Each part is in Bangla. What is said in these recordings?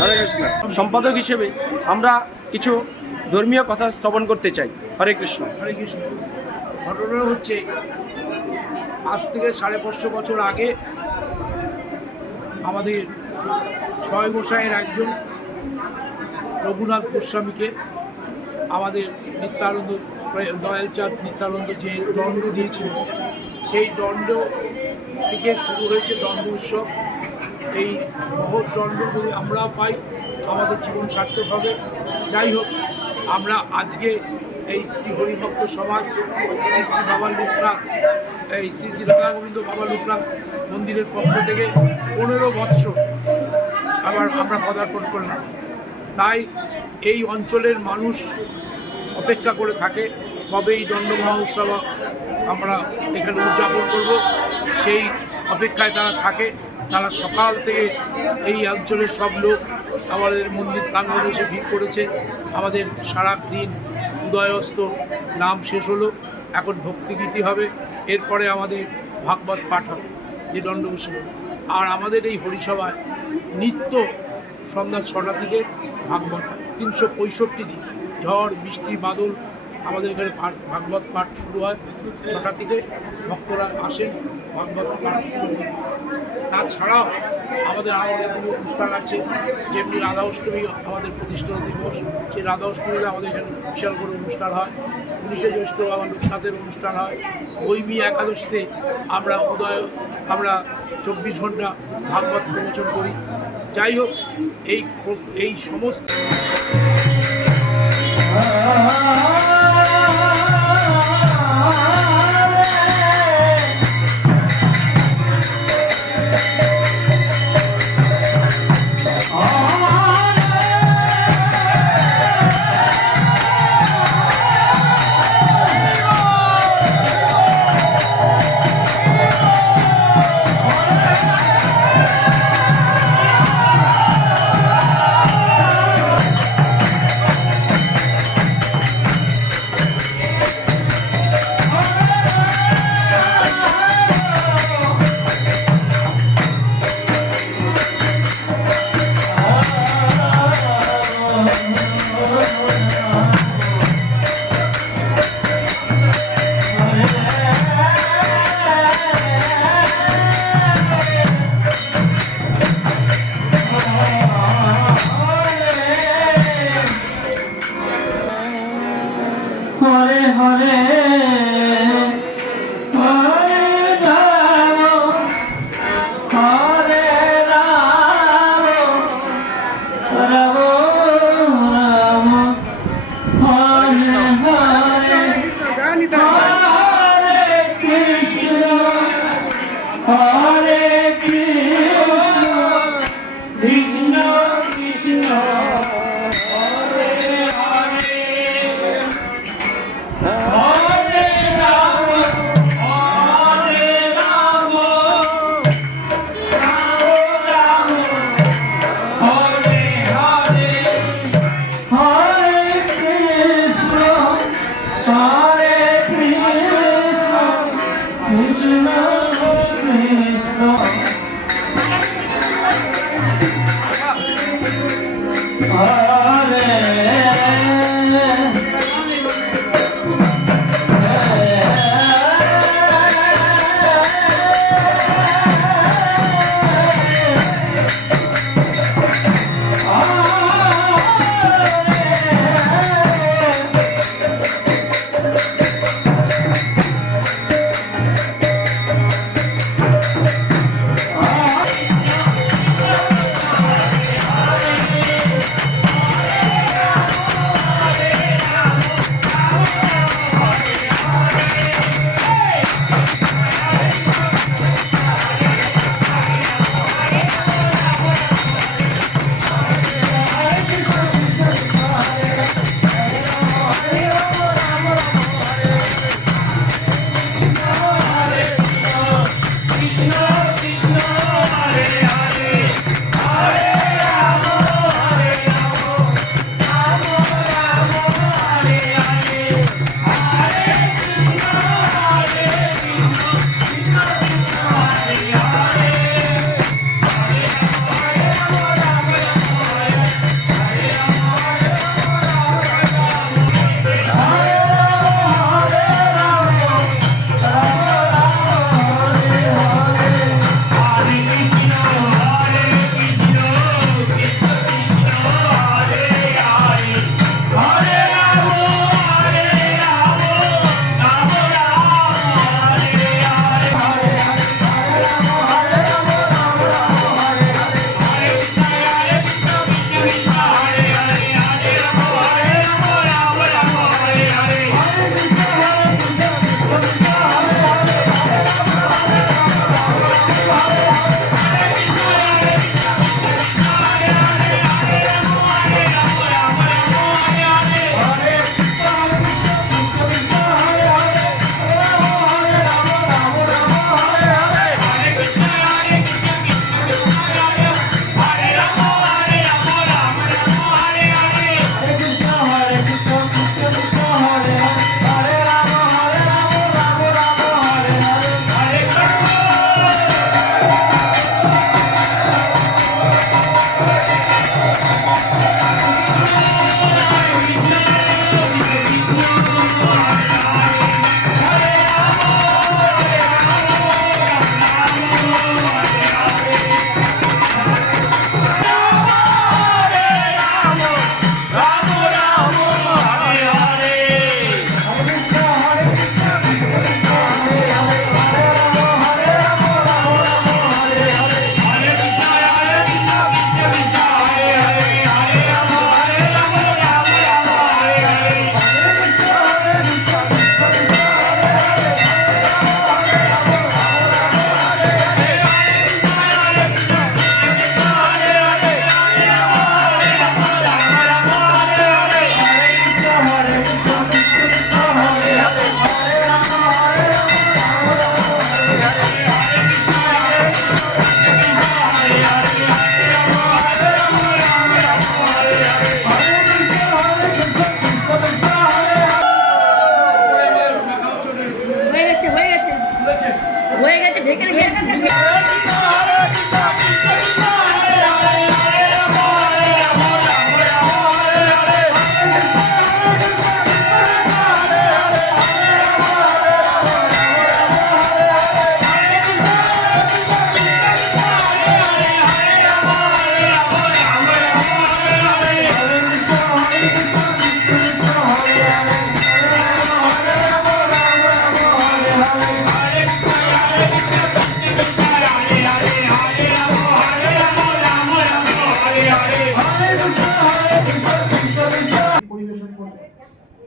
হরে কৃষ্ণ সম্পাদক হিসেবে আমরা কিছু ধর্মীয় কথা শ্রবণ করতে চাই। হরে কৃষ্ণ। হরে কৃষ্ণ। ঘটনা হচ্ছে, আজ থেকে সাড়ে পাঁচশো বছর আগে আমাদের ছয় গোসাইয়ের একজন রঘুনাথ গোস্বামীকে আমাদের নিত্যানন্দ দয়ালচাঁদ নিত্যানন্দ যে দণ্ড দিয়েছিল, সেই দণ্ড থেকে শুরু হয়েছে দণ্ড উৎসব। এই মহৎ যদি আমরা পাই আমাদের জীবন সার্থক হবে। যাই হোক, আমরা আজকে এই শ্রী হরিভক্ত সমাজ, শ্রী শ্রী বাবা লোকনাথ, এই শ্রী শ্রী রাধা গোবিন্দ বাবা লোকনাথ মন্দিরের পক্ষ থেকে পনেরো বৎসর আবার আমরা পদার্পণ করলাম। তাই এই অঞ্চলের মানুষ অপেক্ষা করে থাকে, কবে এই দণ্ড মহোৎসব আমরা এখানে উদযাপন করব, সেই অপেক্ষায় তারা থাকে। তারা সকাল থেকে এই অঞ্চলের সব লোক আমাদের মন্দির প্রাঙ্গণে এসে ভিড় করেছে। আমাদের সারা দিন উদয়স্ত, নাম শেষ হলো, এখন ভক্তিগীতি হবে, এরপরে আমাদের ভাগবত পাঠ হবে, যে দণ্ডভূষণ আর আমাদের এই হরিসভায় নিত্য সন্ধ্যা ছটা থেকে ভাগবত তিনশো পঁয়ষট্টি দিন। ঝড়, বৃষ্টি, বাদল আমাদের এখানে ভাগবত পাঠ শুরু হয়। ছটা থেকে ভক্তরা আসেন, ভাগবত পাঠ শুরু হয়। তাছাড়াও আমাদের আরও অনেকগুলো অনুষ্ঠান আছে। যেমনি রাধা অষ্টমী আমাদের প্রতিষ্ঠা দিবস। সেই রাধা অষ্টমীতে আমাদের এখানে বিশাল করে অনুষ্ঠান হয়। উনিশে জ্যৈষ্ঠ বাবা লোকনাথের অনুষ্ঠান হয়। বৈমী একাদশীতে আমরা উদয়, আমরা চব্বিশ ঘণ্টা ভাগবত প্রবচন করি। যাই হোক, এই এই সমস্ত 你知道。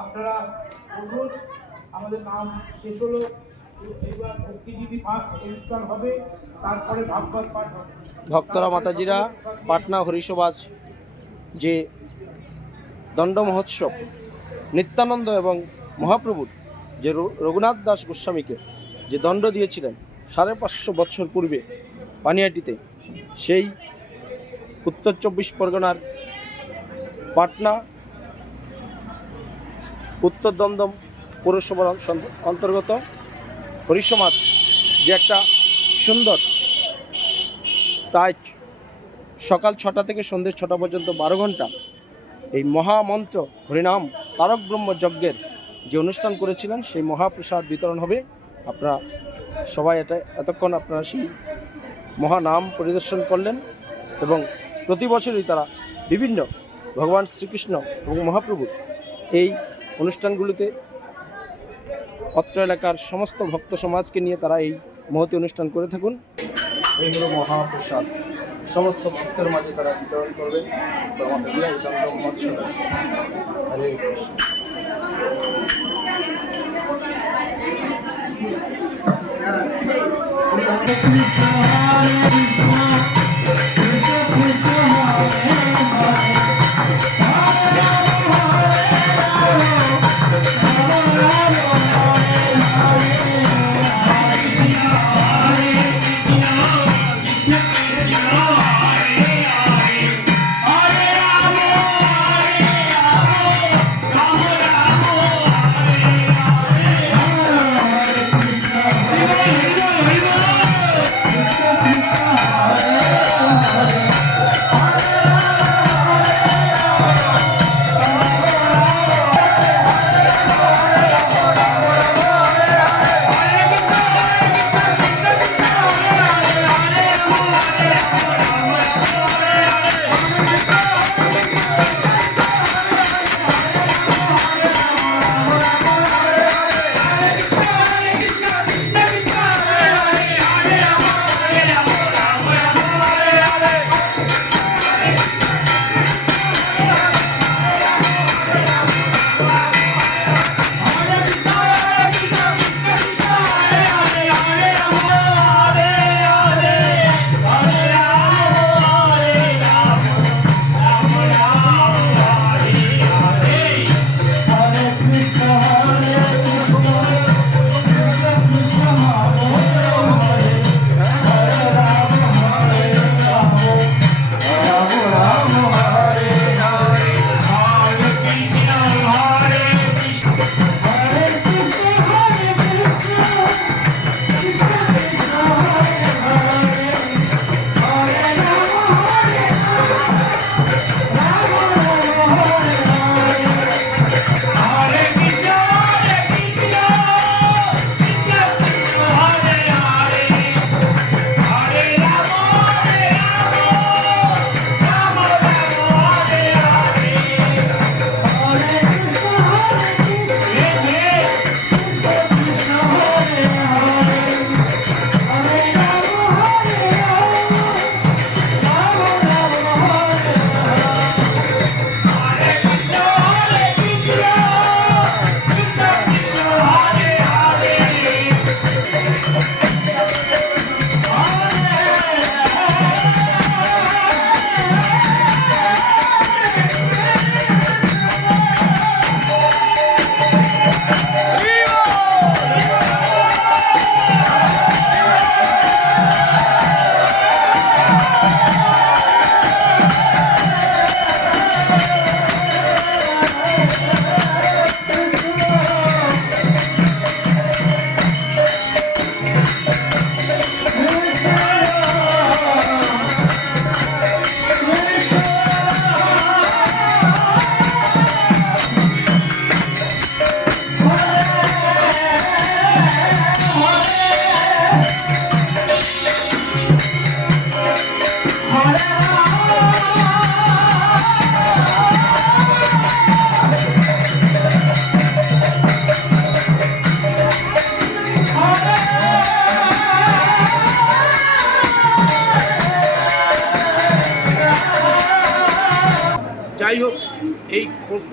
আপনারা বলুন আমাদের নাম শেষ হলো। এবার ভক্তিজীবী পাঠ অনুষ্ঠান হবে, তারপরে ভাগবত পাঠ হবে। ভক্তরা মাতাজিরা, পাটনা হরিসমাজ যে দণ্ড মহোৎসব, নিত্যানন্দ এবং মহাপ্রভুর, যে রঘুনাথ দাস গোস্বামীকে যে দণ্ড দিয়েছিলেন সাড়ে পাঁচশো বছর পূর্বে পানিয়াটিতে, সেই উত্তর চব্বিশ পরগনার পাটনা উত্তর দমদম পৌরসভার অন- অন্তর্গত হরিসমাজ, যে একটা সুন্দর প্রায় সকাল ছটা থেকে সন্ধ্যে ছটা পর্যন্ত বারো ঘণ্টা এই মহামন্ত্র, হরিনাম, তারক ব্রহ্ম যজ্ঞের যে অনুষ্ঠান করেছিলেন, সেই মহাপ্রসাদ বিতরণ হবে। আপনারা সবাই এটা এতক্ষণ আপনারা সেই মহানাম পরিদর্শন করলেন এবং প্রতি বছরই তারা বিভিন্ন ভগবান শ্রীকৃষ্ণ এবং মহাপ্রভু এই অনুষ্ঠানগুলিতে অত্র এলাকার সমস্ত ভক্ত সমাজকে নিয়ে তারা এই মহতি অনুষ্ঠান করে থাকুন। এই হলো মহাপ্রসাদ। সমস্ত ভক্তের মাঝে তারা বিতরণ করবে। তো আমাদের হরে কৃষ্ণ।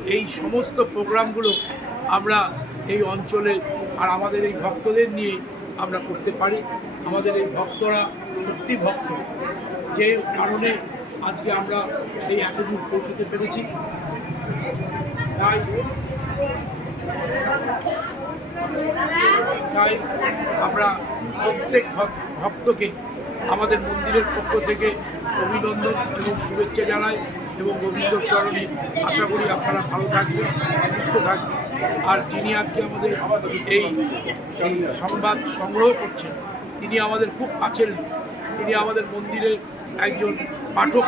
এই সমস্ত প্রোগ্রামগুলো আমরা এই অঞ্চলে আর আমাদের এই ভক্তদের নিয়ে আমরা করতে পারি। আমাদের এই ভক্তরা সত্যি ভক্ত। যে কারণে আজকে আমরা এই এতদূর পৌঁছতে পেরেছি। তাই তাই আমরা প্রত্যেক ভক- ভক্তকে আমাদের মন্দিরের পক্ষ থেকে অভিনন্দন এবং শুভেচ্ছা জানাই। এবং গোবিন্দ চরণে আশা করি আপনারা ভালো থাকবেন, সুস্থ থাকবেন। আর যিনি আজকে আমাদের এই এই সংবাদ সংগ্রহ করছেন, তিনি আমাদের খুব কাছের তিনি আমাদের মন্দিরের একজন পাঠক।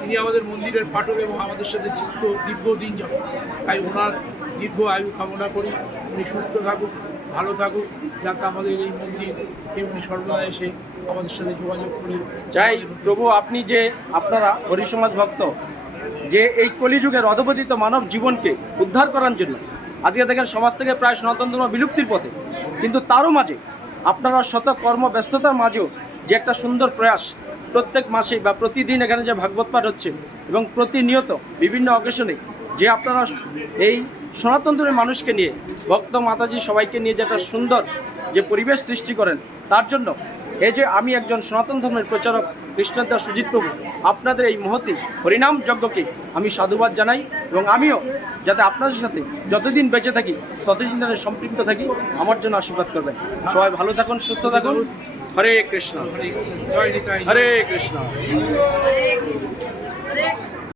তিনি আমাদের মন্দিরের পাঠক এবং আমাদের সাথে দীর্ঘ দীর্ঘদিন যাবে তাই ওনার দীর্ঘ আয়ু কামনা করি। উনি সুস্থ থাকুক, ভালো থাকুক, যাতে আমাদের এই মন্দিরকে উনি সর্বদা এসে আমাদের সাথে যোগাযোগ করে চাই প্রভু, আপনি যে আপনারা হরিসমাজ ভক্ত, যে এই কলিযুগের অধপতিত মানব জীবনকে উদ্ধার করার জন্য আজকে দেখেন সমাজ থেকে প্রায় সনাতন ধর্ম বিলুপ্তির পথে, কিন্তু তারও মাঝে আপনারা শত কর্ম ব্যস্ততার মাঝেও যে একটা সুন্দর প্রয়াস প্রত্যেক মাসে বা প্রতিদিন এখানে যে ভাগবত পাঠ হচ্ছে এবং প্রতিনিয়ত বিভিন্ন অকেশনে যে আপনারা এই সনাতন ধর্মের মানুষকে নিয়ে ভক্ত মাতাজি সবাইকে নিয়ে যে একটা সুন্দর যে পরিবেশ সৃষ্টি করেন, তার জন্য এই যে আমি একজন সনাতন ধর্মের প্রচারক কৃষ্ণদাস সুজিত প্রভু আপনাদের এই মহতি হরিনাম যজ্ঞকে আমি সাধুবাদ জানাই এবং আমিও যাতে আপনাদের সাথে যতদিন বেঁচে থাকি ততদিন যেন সম্পৃক্ত থাকি আমার জন্য আশীর্বাদ করবেন। সবাই ভালো থাকুন সুস্থ থাকুন। হরে কৃষ্ণ। হরে কৃষ্ণ.